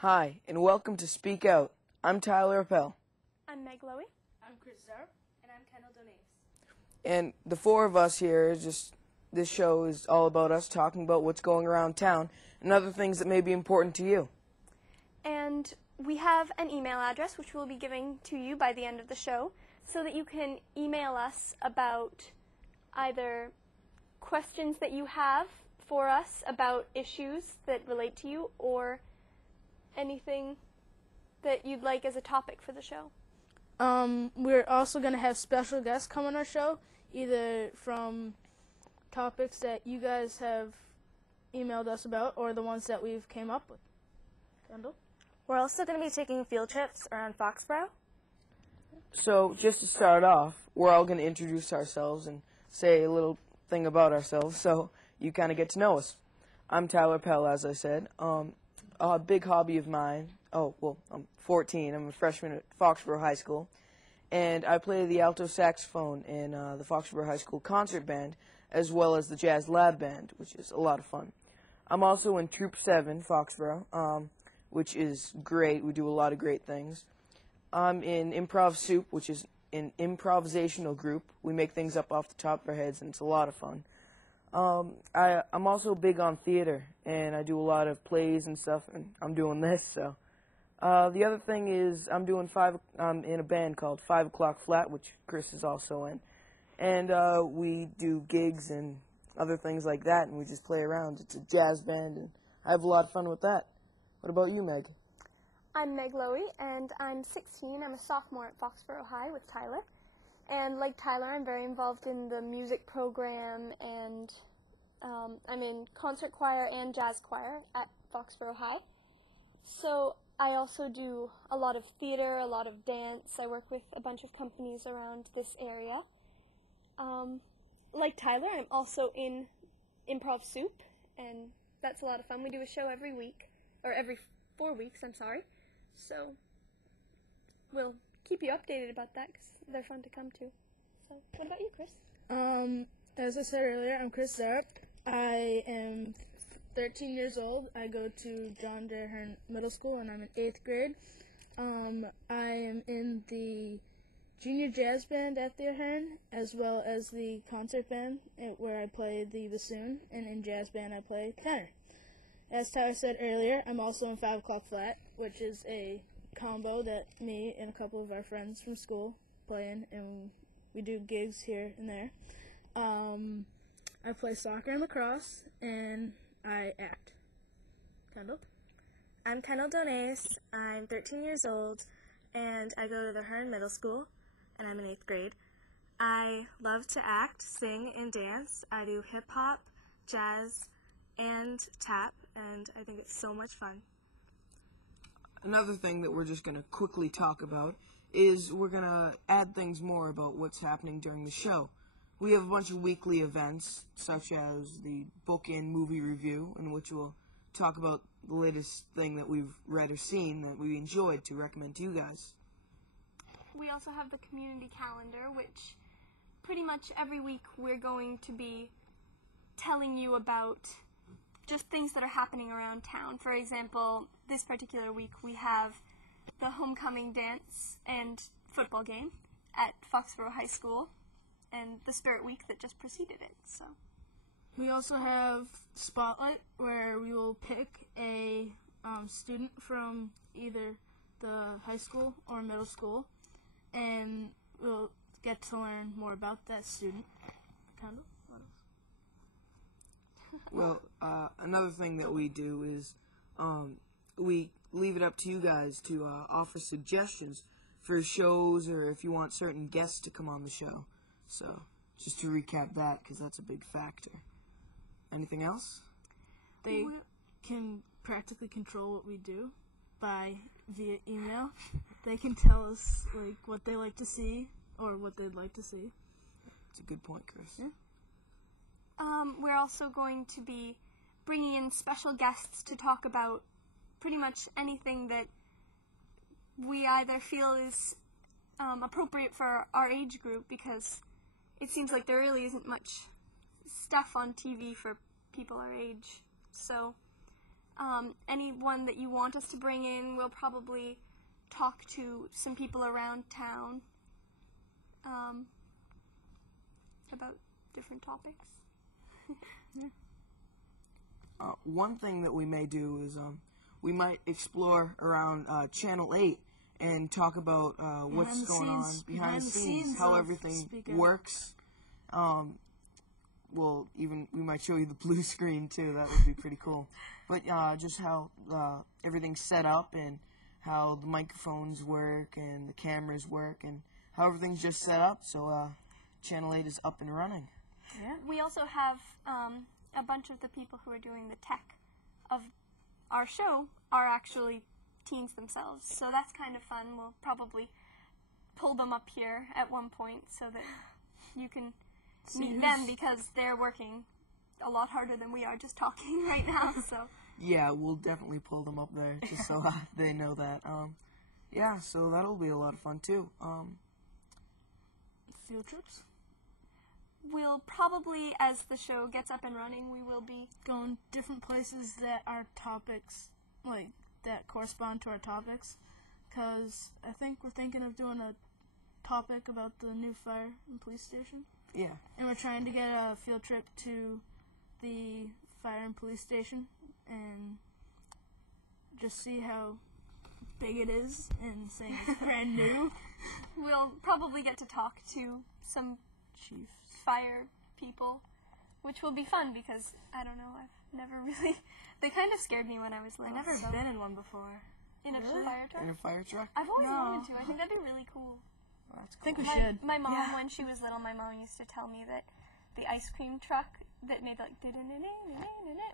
Hi, and welcome to Speak Out. I'm Tyler Appel. I'm Meg Lowy. I'm Chris Zarp. And I'm Kendall Donace. And the four of us here, this show is all about us talking about what's going around town and other things that may be important to you. And we have an email address which we'll be giving to you by the end of the show so that you can email us about either questions that you have for us about issues that relate to you or anything that you'd like as a topic for the show. We're also going to have special guests come on our show, either from topics that you guys have emailed us about or the ones that we've came up with. Kendall? We're also going to be taking field trips around Foxborough. So, just to start off, we're all going to introduce ourselves and say a little thing about ourselves so you kind of get to know us. I'm Tyler Appel, as I said. A big hobby of mine, I'm 14. I'm a freshman at Foxborough High School. And I play the alto saxophone in the Foxborough High School concert band, as well as the jazz lab band, which is a lot of fun. I'm also in Troop 7, Foxborough, which is great. We do a lot of great things. I'm in Improv Soup, which is an improvisational group. We make things up off the top of our heads, and it's a lot of fun. I'm also big on theater, and I do a lot of plays and stuff, and I'm doing this, so. The other thing is I'm in a band called 5 O'Clock Flat, which Chris is also in. And we do gigs and other things like that, and we just play around. It's a jazz band, and I have a lot of fun with that. What about you, Meg? I'm Meg Lowy, and I'm 16. I'm a sophomore at Foxborough High with Tyler. And like Tyler, I'm very involved in the music program, and I'm in concert choir and jazz choir at Foxborough High. So I also do a lot of theater, a lot of dance. I work with a bunch of companies around this area. Like Tyler, I'm also in Improv Soup, and that's a lot of fun. We do a show every week, or every 4 weeks, I'm sorry. So we'll keep you updated about that because they're fun to come to. So what about you, Chris? As I said earlier, I'm Chris Zarp. I am 13 years old. I go to John Derhern Middle School, and I'm in 8th grade. I am in the junior jazz band at the Ahern, as well as the concert band, where I play the bassoon, and in jazz band I play tenor. As Tyler said earlier, I'm also in 5 O'Clock Flat, which is a combo that me and a couple of our friends from school play in, and we do gigs here and there. I play soccer and lacrosse, and I act. Kendall? I'm Kendall Donace. I'm 13 years old, and I go to the Hearn Middle School, and I'm in 8th grade. I love to act, sing, and dance. I do hip-hop, jazz, and tap, and I think it's so much fun. Another thing that we're just going to quickly talk about is we're going to add things more about what's happening during the show. We have a bunch of weekly events, such as the book-in movie review, in which we'll talk about the latest thing that we've read or seen that we enjoyed to recommend to you guys. We also have the community calendar, which pretty much every week we're going to be telling you about just things that are happening around town. For example, this particular week we have the homecoming dance and football game at Foxborough High School, and the Spirit Week that just preceded it. So We also have Spotlight, where we will pick a student from either the high school or middle school, and we'll get to learn more about that student. Kendall, what else? Well, another thing that we do is we leave it up to you guys to offer suggestions for shows or if you want certain guests to come on the show. So, just to recap that, because that's a big factor. Anything else? They can practically control what we do via email. They can tell us what they like to see or what they'd like to see. That's a good point, Chris. Yeah. We're also going to be bringing in special guests to talk about pretty much anything that we either feel is appropriate for our age group, because it seems like there really isn't much stuff on TV for people our age. So anyone that you want us to bring in. We'll probably talk to some people around town about different topics. One thing that we may do is we might explore around Channel 8 and talk about what's going on behind the scenes, how everything works. We might show you the blue screen too. That would be pretty cool. But just how everything's set up and how the microphones work and the cameras work and how everything's just set up. So Channel 8 is up and running. Yeah. We also have a bunch of the people who are doing the tech of our show are actually teens themselves. So that's kind of fun. We'll probably pull them up here at one point so that you can meet them, because they're working a lot harder than we are just talking right now. So yeah, we'll definitely pull them up there just so they know that. Yeah, so that'll be a lot of fun too. Field trips? We'll probably, as the show gets up and running, we will be going different places that are topics, like, that correspond to our topics. Because I think we're thinking of doing a topic about the new fire and police station. Yeah. And we're trying to get a field trip to the fire and police station and just see how big it is and say it's brand new. We'll probably get to talk to some Chiefs. fire people, which will be fun because, I don't know, I've never really... They kind of scared me when I was little. I've never been in one before. In a fire truck? In a fire truck? I've always wanted to. I think that'd be really cool. Well, that's I think cool. we should. My mom, when she was little, my mom used to tell me that the ice cream truck that made like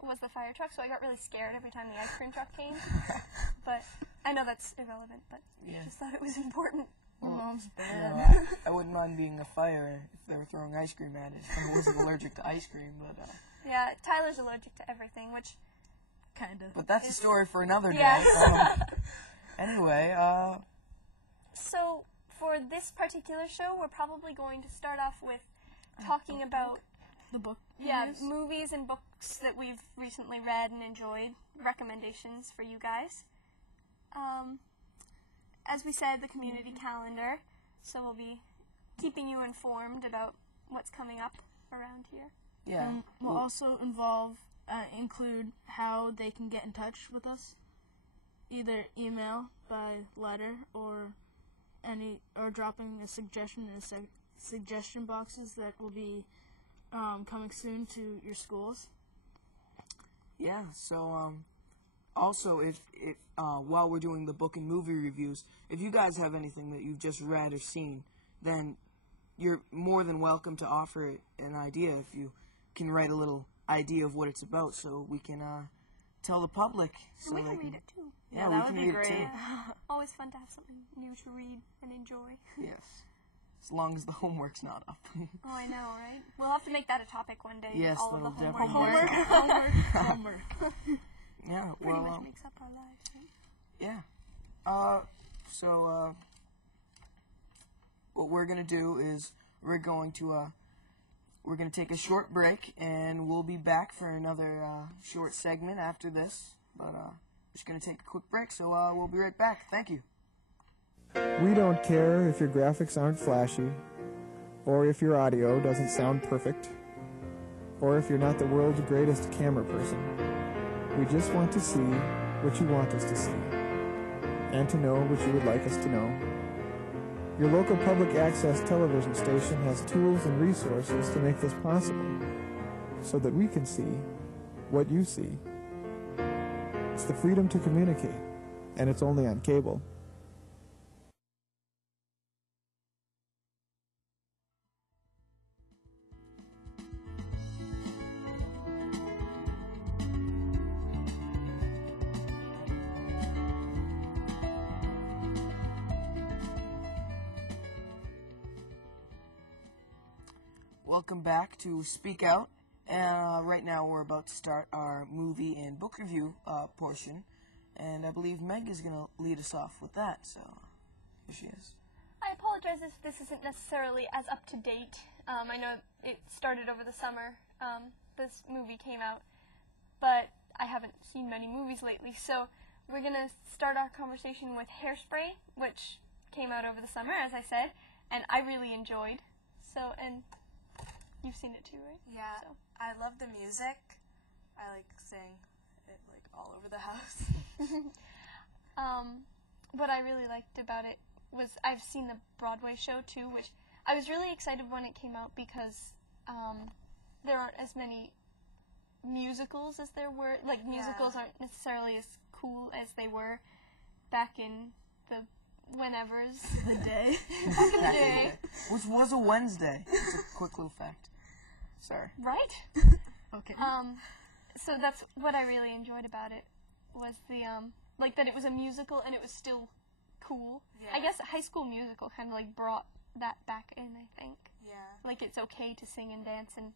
was the fire truck, so I got really scared every time the ice cream truck came. But I know that's irrelevant, but I just thought it was important. Well, I wouldn't mind being a fire if they were throwing ice cream at it. I wasn't allergic to ice cream, but... Yeah, Tyler's allergic to everything, which... Kind of. But that's a story for another day. Yes. Anyway, So, for this particular show, we're probably going to start off with talking about... The book. Yeah, movies and books that we've recently read and enjoyed. Recommendations for you guys. As we said, the community calendar. So we'll be keeping you informed about what's coming up around here. yeah. And we'll also include how they can get in touch with us. Either email, by letter, or dropping a suggestion in suggestion boxes that will be coming soon to your schools. Yeah, so, also, if while we're doing the book and movie reviews, if you guys have anything that you've just read or seen, then you're more than welcome to offer it an idea if you can write a little idea of what it's about so we can tell the public. So we they can read it too. Yeah, that we would can be read great. it too. Always fun to have something new to read and enjoy. Yes. As long as the homework's not up. Oh, I know, right? We'll have to make that a topic one day. Yes, all of the that'll homework. definitely Homework. Yeah, Pretty well, much makes up our lives, right? yeah. So, what we're gonna do is we're gonna take a short break, and we'll be back for another short segment after this. But just gonna take a quick break, so we'll be right back. Thank you. We don't care if your graphics aren't flashy, or if your audio doesn't sound perfect, or if you're not the world's greatest camera person. We just want to see what you want us to see, and to know what you would like us to know. Your local public access television station has tools and resources to make this possible, so that we can see what you see. It's the freedom to communicate, and it's only on cable. Welcome back to Speak Out. Right now we're about to start our movie and book review portion, and I believe Meg is going to lead us off with that, so here she is. I apologize if this isn't necessarily as up to date. I know it started over the summer. This movie came out, but I haven't seen many movies lately. So we're going to start our conversation with Hairspray, which came out over the summer, as I said, and I really enjoyed. So, and you've seen it too, right? Yeah, So. I love the music. I like sing it like all over the house. What I really liked about it was I've seen the Broadway show too, which I was really excited when it came out because there aren't as many musicals as there were. Like, musicals aren't necessarily as cool as they were back in the whenevers. The day. Back in the day. Which was a Wednesday. It's a quick little fact. Sorry. Right? Okay. So that's what I really enjoyed about it, was the, like, that it was a musical and it was still cool. Yeah. I guess High School Musical kind of, like, brought that back in, I think. Yeah. Like, it's okay to sing and dance and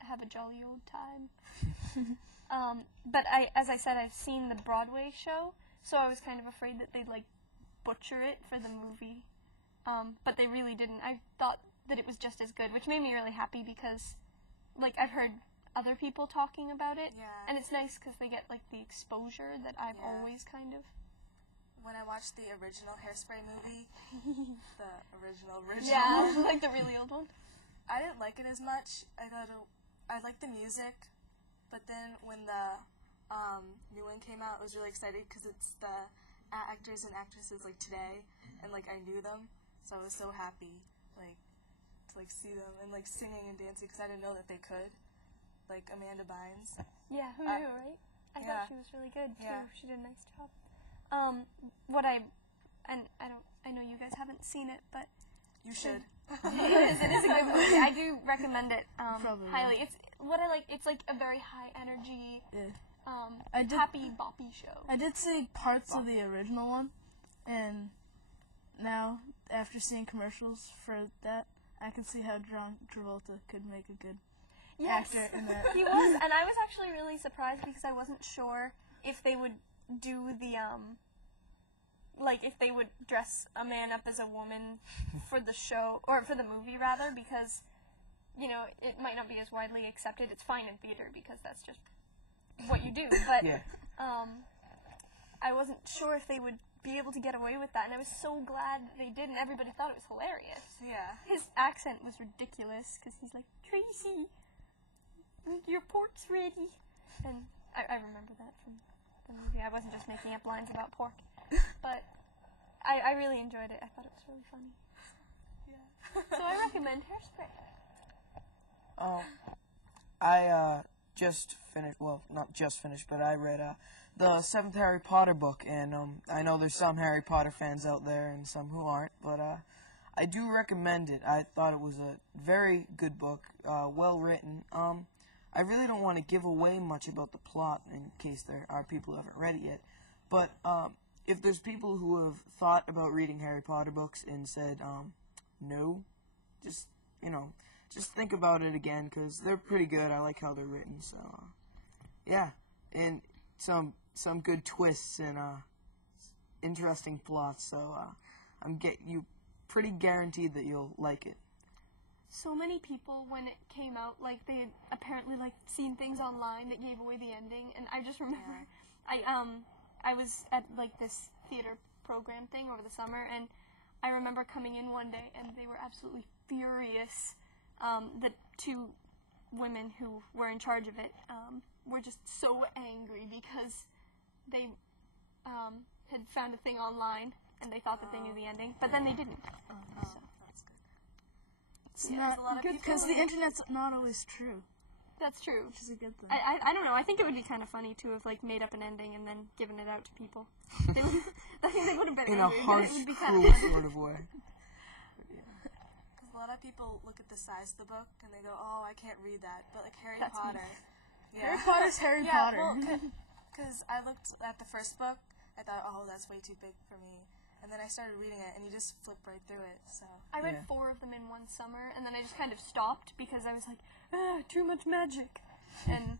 have a jolly old time. But as I said, I've seen the Broadway show, so I was kind of afraid that they'd, like, butcher it for the movie. But they really didn't. I thought that it was just as good, which made me really happy because, like, I've heard other people talking about it, Yeah. and it's nice because they get, like, the exposure that I've always kind of... When I watched the original Hairspray movie, the original, Yeah, like the really old one. I didn't like it as much. I liked the music, but then when the new one came out, I was really excited because it's the actors and actresses like today, and like I knew them, so I was so happy like to like see them and like singing and dancing because I didn't know that they could. Like Amanda Bynes. Yeah, who knew, right? I yeah. thought she was really good too. Yeah. She did a nice job. I know you guys haven't seen it, but You should. it is a good movie. I do recommend it Probably. highly. It's what I like. It's like a very high energy, I did- happy boppy show. I did see parts of the original one, and now, after seeing commercials for that, I can see how John Travolta could make a good Yes, actor in that. he was, and I was actually really surprised because I wasn't sure if they would do the like if they would dress a man up as a woman for the show or for the movie rather, because you know it might not be as widely accepted. It's fine in theater because that's just what you do, but Yeah. I wasn't sure if they would be able to get away with that, and I was so glad that they did, and everybody thought it was hilarious. Yeah. His accent was ridiculous because he's like, Tracy, your pork's ready. And I remember that from the movie. I wasn't just making up lines about pork. But I really enjoyed it. I thought it was really funny. Yeah. So I recommend Hairspray. I just finished, well, not just finished, but I read the 7th Harry Potter book, and I know there's some Harry Potter fans out there and some who aren't, but I do recommend it. I thought it was a very good book, well written. I really don't want to give away much about the plot in case there are people who haven't read it yet, but if there's people who have thought about reading Harry Potter books and said no, just, just think about it again, because they're pretty good. I like how they're written, so, yeah, and some good twists and interesting plots, so I'm pretty guaranteed that you'll like it. So many people, when it came out, like, they had apparently, like, seen things online that gave away the ending, and I just remember, I was at, like, this theater program thing over the summer, and I remember coming in one day, and they were absolutely furious. The two women who were in charge of it were just so angry because they had found a thing online, and they thought that they knew the ending, but then they didn't. So. That's good. It's Yeah, not there's a lot of good people because the who- internet's not always true, That's true. which is a good thing. I don't know. I think it would be kind of funny to have like made up an ending and then given it out to people. I think they would have been In a angry, but harsh, it would be kind cruel of sort of way. A lot of people look at the size of the book and they go, "Oh, I can't read that." But like Harry That's me. Potter, Harry Potter's Harry yeah, Potter. because I looked at the first book, I thought, "Oh, that's way too big for me," and then I started reading it, and you just flip right through it. So I read Yeah. 4 of them in one summer, and then I just kind of stopped because I was like, too much magic, and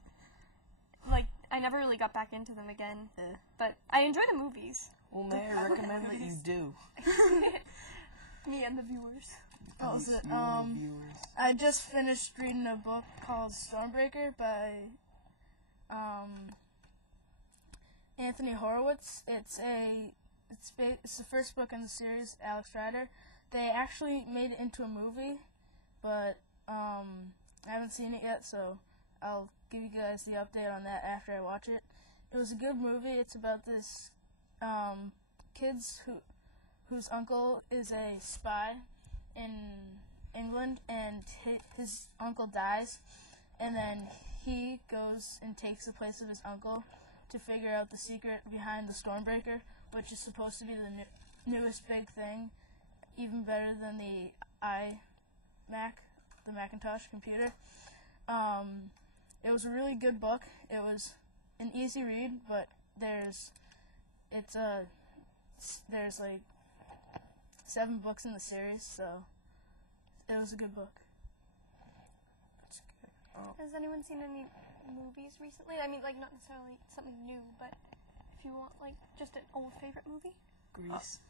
like I never really got back into them again. But I enjoy the movies. Well, may I recommend that you do? Me and the viewers. What was it? Viewers. I just finished reading a book called Stormbreaker by Anthony Horowitz. It's the first book in the series, Alex Rider. They actually made it into a movie, but I haven't seen it yet, so I'll give you guys the update on that after I watch it. It was a good movie. It's about this kids whose uncle is a spy in England, and his uncle dies, and then he goes and takes the place of his uncle to figure out the secret behind the Stormbreaker, which is supposed to be the newest big thing, even better than the iMac, the Macintosh computer. It was a really good book. It was an easy read, but there's like 7 books in the series, so it was a good book. Has anyone seen any movies recently? I mean, like, not necessarily something new, but if you want, like, just an old favorite movie? Grease.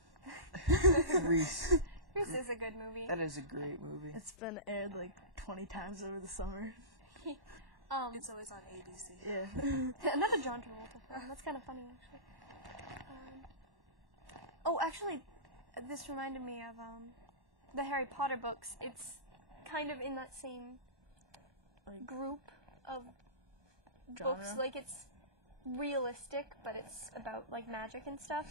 Grease. Grease is a good movie. That is a great movie. It's been aired like 20 times over the summer. It's always on ABC. Yeah. Another John Travolta film. That's kind of funny, actually. Actually, this reminded me of the Harry Potter books. It's kind of in that same group of books. Genre? Like, it's realistic, but it's about, like, magic and stuff.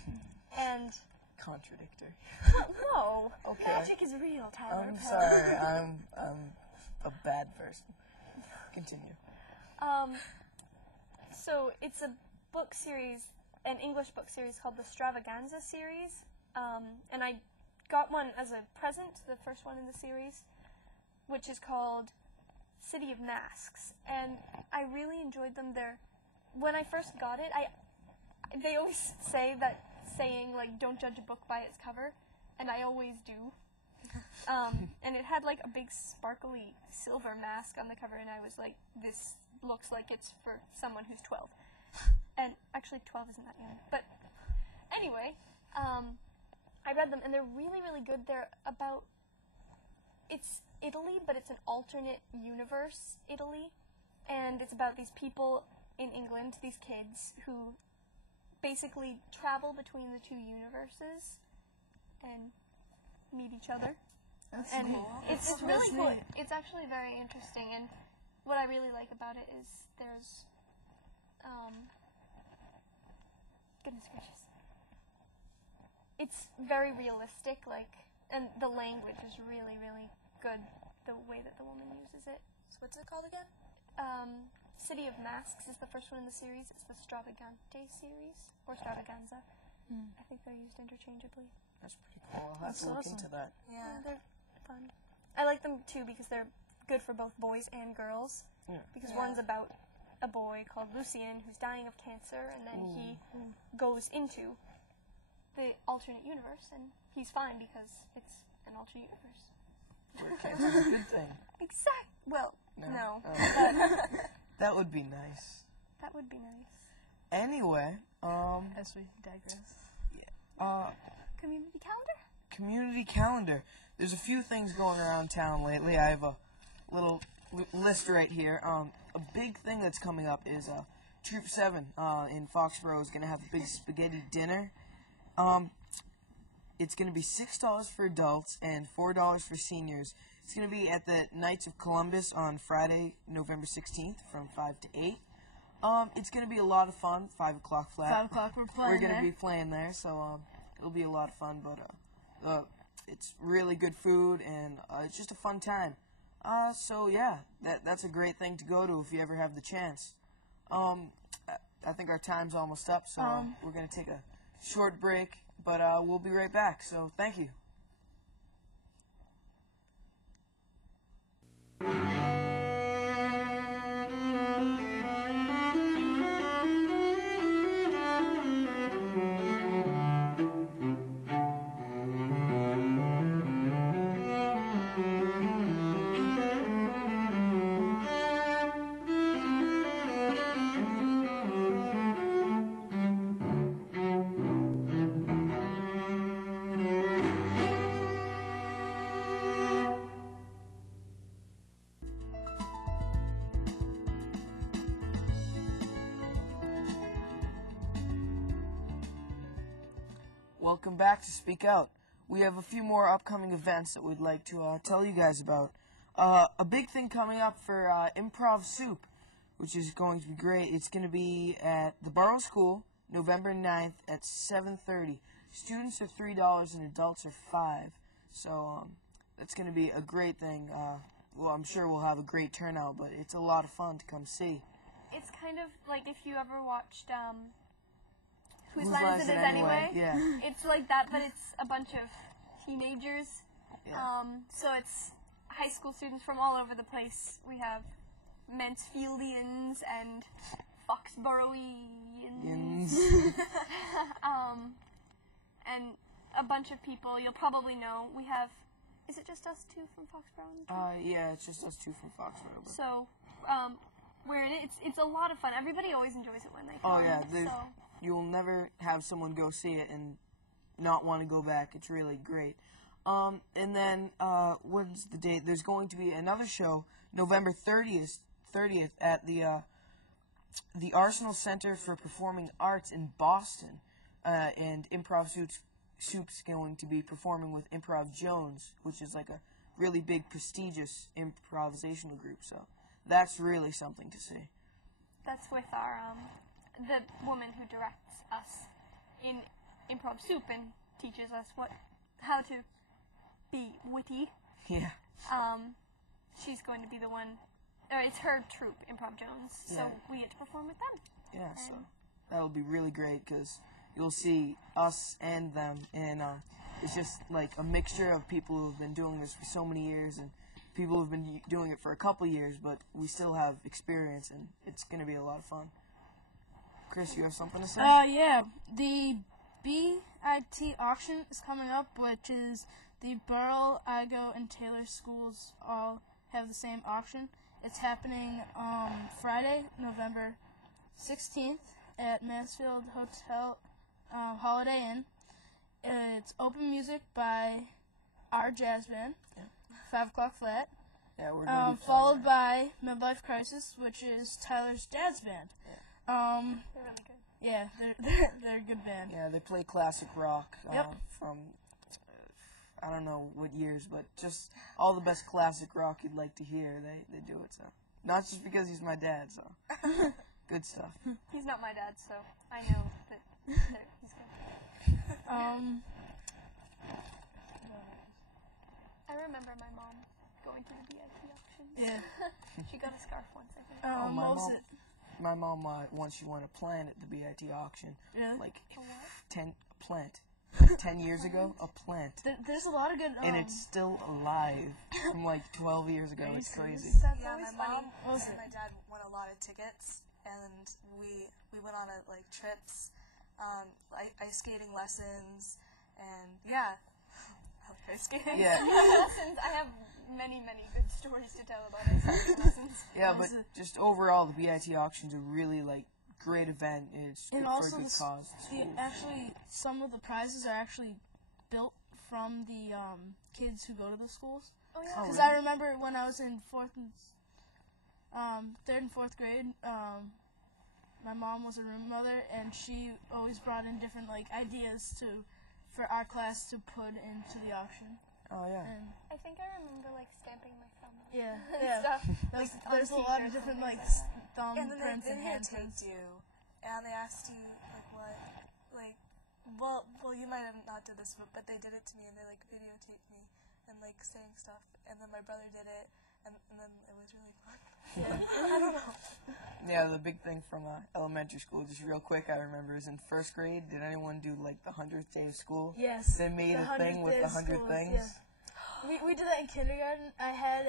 And... Contradictory. No! Okay. Magic is real, Tyler. I'm sorry. I'm a bad person. Continue. So it's a book series, an English book series called the Stravaganza series, and I got one as a present, the first one in the series, which is called City of Masks, and I really enjoyed them. When I first got it, they always say that saying, like, don't judge a book by its cover, and I always do. And it had, like, a big sparkly silver mask on the cover, and I was like, this looks like it's for someone who's 12. And actually 12 isn't that young. But anyway, I read them, and they're really, really good. They're about, it's Italy, but it's an alternate universe Italy, and it's about these people in England, these kids, who basically travel between the two universes and meet each other. That's And cool. it's That's really cool. neat. It's actually very interesting, and what I really like about it is there's, goodness gracious, it's very realistic, like, and the language is really, really good, the way that the woman uses it. So what's it called again? City of Masks is the first one in the series. It's the Stravagante series, or Stravaganza. I think they're used interchangeably. That's pretty cool. I'll have to look into that. Yeah, they're fun. I like them too because they're good for both boys and girls. Yeah. Because one's about a boy called Lucian who's dying of cancer, and then he goes into the alternate universe, and he's fine because it's an alternate universe. Where cancer's a good thing. Well, No. no. That would be nice. That would be nice. Anyway, As we digress. Community calendar? Community calendar. There's a few things going around town lately. I have a little list right here. A big thing that's coming up is Troop 7 in Foxborough is going to have a big spaghetti dinner. It's going to be $6 for adults and $4 for seniors. It's going to be at the Knights of Columbus on Friday, November 16th from 5 to 8. It's going to be a lot of fun, 5 o'clock flat. 5 o'clock we're playing We're going to there. be playing there, so it'll be a lot of fun, but it's really good food, and it's just a fun time. So yeah, that's a great thing to go to if you ever have the chance. I think our time's almost up, so we're going to take a short break, but we'll be right back, so thank you. welcome back to Speak Out. We have a few more upcoming events that we'd like to tell you guys about. A big thing coming up for Improv Soup, which is going to be great. It's going to be at the Borough School, November 9th at 7:30. Students are $3 and adults are $5. So that's going to be a great thing. Well, I'm sure we'll have a great turnout, but it's a lot of fun to come see. It's kind of like if you ever watched Whose Line Is It Anyway? Yeah. It's like that, but it's a bunch of teenagers. Yeah. So it's high school students from all over the place. We have Mansfieldians and Foxboroughians. And a bunch of people you'll probably know. We have, is it just us two from Foxborough? Yeah, it's just us two from Foxborough. So, we're in it. It's a lot of fun. Everybody always enjoys it when they come. Oh yeah, you'll never have someone go see it and not want to go back. It's really great. And then what's the date? There's going to be another show, November 30th at the Arsenal Center for Performing Arts in Boston, and Improv Soup's going to be performing with Improv Jones, which is like a really big, prestigious improvisational group. So that's really something to see. That's with our the woman who directs us in Improv Soup and teaches us how to be witty. Yeah. She's going to be the one. It's her troupe, Improv Jones. So Yeah. we get to perform with them. Yeah, so that'll be really great because you'll see us and them, and it's just like a mixture of people who've been doing this for so many years and people who've been doing it for a couple years, but we still have experience, and it's going to be a lot of fun. Chris, you have something to say? Yeah. The BIT auction is coming up, which is the Burrell, Igo, and Taylor schools all have the same auction. It's happening Friday, November 16th at Mansfield Hotel Holiday Inn. It's open music by our jazz band, 5 o'clock flat. Yeah, we're gonna be followed by Midlife Crisis, which is Tyler's dad's band. They're really good. Yeah, they're a good band. Yeah, they play classic rock Yep. from, I don't know what years, but just all the best classic rock you'd like to hear, they do it, so. Not just because he's my dad, so. Good stuff. He's not my dad, so I know that he's good. I remember my mom going to the BIT auction. Yeah. She got a scarf once, I think. My mom once she won a plant at the BIT auction. Yeah. Like 10 years ago, a plant. There's a lot of good. And it's still alive from like 12 years ago. It's crazy. Yeah, my mom and my dad won a lot of tickets, and we went on trips, ice skating lessons, and yeah, ice skating. Yeah. Lessons. I have many good stories to tell about ice skating lessons. Yeah, but just overall, the BIT auction's a really great event. It's And for also a good cause. actually, some of the prizes are actually built from the kids who go to the schools. Oh yeah. Because I remember when I was in third and fourth grade, my mom was a room mother, and she always brought in different ideas for our class to put into the auction. Oh yeah. And I think I remember stamping my thumb. yeah. Stuff. There's a lot of different thumb And then prints they and hand videotaped prints. you, and they asked you what, well, you might have not did this, but they did it to me, and they videotaped me and saying stuff, and then my brother did it, and then it was really fun. I don't know. Yeah, the big thing from elementary school, just real quick, I remember, is in first grade. Did anyone do the 100th day of school? Yes. They made the a thing with 100 schools, things. Yeah. We did that in kindergarten. I had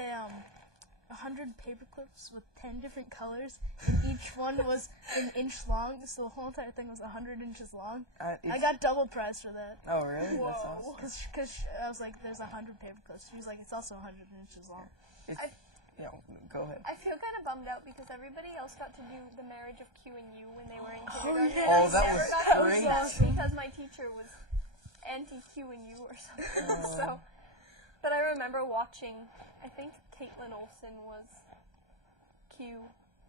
100 paper clips with 10 different colors, and each one was an inch long, so the whole entire thing was 100 inches long. I got double prize for that. Oh, really? That's awesome. Because I was like, there's 100 paper clips. She was like, it's also 100 inches long. Go ahead. I feel kind of bummed out because everybody else got to do the marriage of Q and U when they were in Oh, kindergarten. yeah. Oh, that was Got to do great. that because my teacher was anti-Q and U or something. But I remember watching, I think Caitlin Olsen was Q,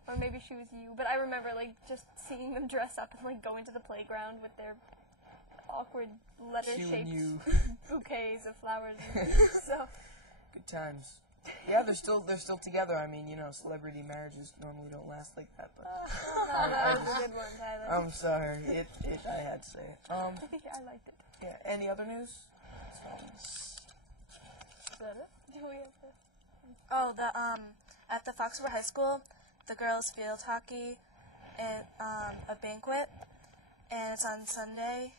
or maybe she was U, but I remember just seeing them dress up and go into the playground with their all awkward letter-shaped you. bouquets of flowers. So Good times. Yeah, they're still together. I mean, you know, celebrity marriages normally don't last like that, but that was a good one, Tyler. I'm sorry. I had to say it. I liked it. Yeah. Any other news? Is that it? Do we have to? Oh, at the Foxborough High School, the girls' field hockey and a banquet, and it's on Sunday,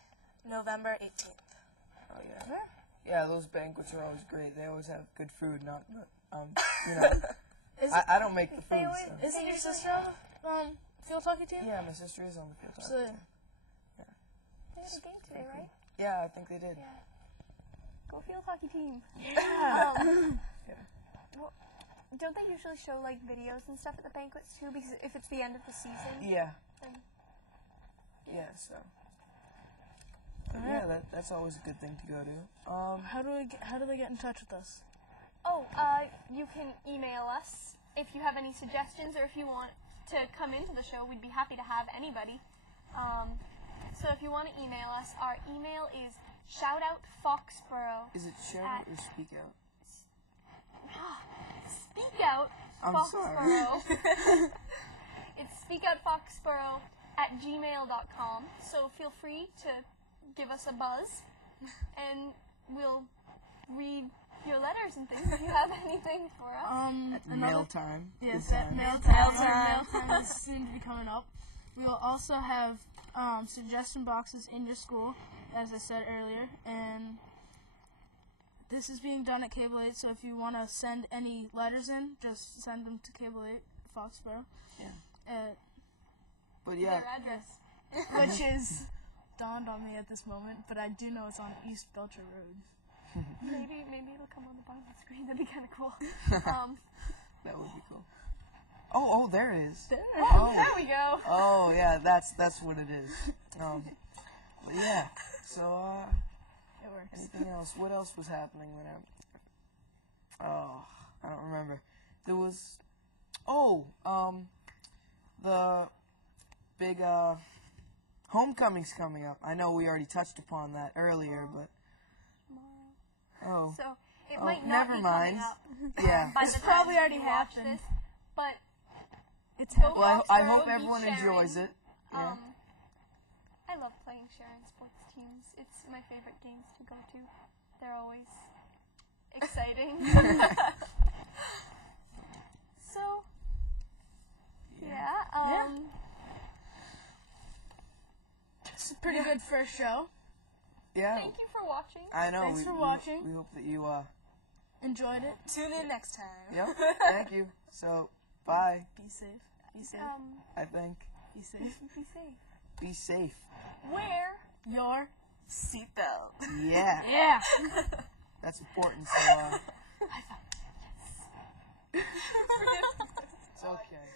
November 18th. Oh yeah. Yeah, those banquets are always great. They always have good food. Not, you know, I don't make the food. So. Isn't your sister on field hockey team? Yeah, my sister is on the field hockey. So, team. They had a game today, right? Yeah, I think they did. Yeah. Go field hockey team. yeah. Well, don't they usually show like videos and stuff at the banquets too? Because if it's the end of the season. Yeah. Then Yeah. So. Yeah, that's always a good thing to go to. How do they get in touch with us? Oh, you can email us if you have any suggestions or if you want to come into the show. We'd be happy to have anybody. So if you want to email us, our email is shoutoutfoxborough. Is it shout or speak out? Speak out I'm Foxborough. It's speakoutfoxborough@gmail.com. So feel free to give us a buzz, and we'll read your letters and things if you have anything for us. Mail time. Yes, Good times. mail time is soon to be coming up. We will also have suggestion boxes in your school, as I said earlier, and this is being done at Cable 8, so if you want to send any letters in, just send them to Cable 8, Foxborough. Yeah. But yeah. Their address. Which is dawned on me at this moment, but I do know it's on East Belcher Road. Maybe it'll come on the bottom of the screen. That'd be kind of cool. That would be cool. Oh, there it is. There we go. Oh, yeah, that's what it is. But yeah, so, It works. anything else? What else was happening I don't remember. There was, the big, homecoming's coming up. I know we already touched upon that earlier, but, So it might not never be mind. coming up. Yeah. By It's the time probably you already watch happened. This, but It's go Well, I Foxborough, hope be everyone Sharon. enjoys it. Yeah. I love playing Sharon sports teams. It's my favorite games to go to. They're always exciting. So, yeah. It's a pretty good first show. Yeah. Thank you for watching. I know. Thanks for watching. We hope that you, Enjoyed it. Tune in next time. yep. Thank you. So, bye, Be safe. Be safe. I think. Be safe. Be safe. Be safe. Where? Your Seatbelt. Yeah. yeah. That's important. So, it's okay.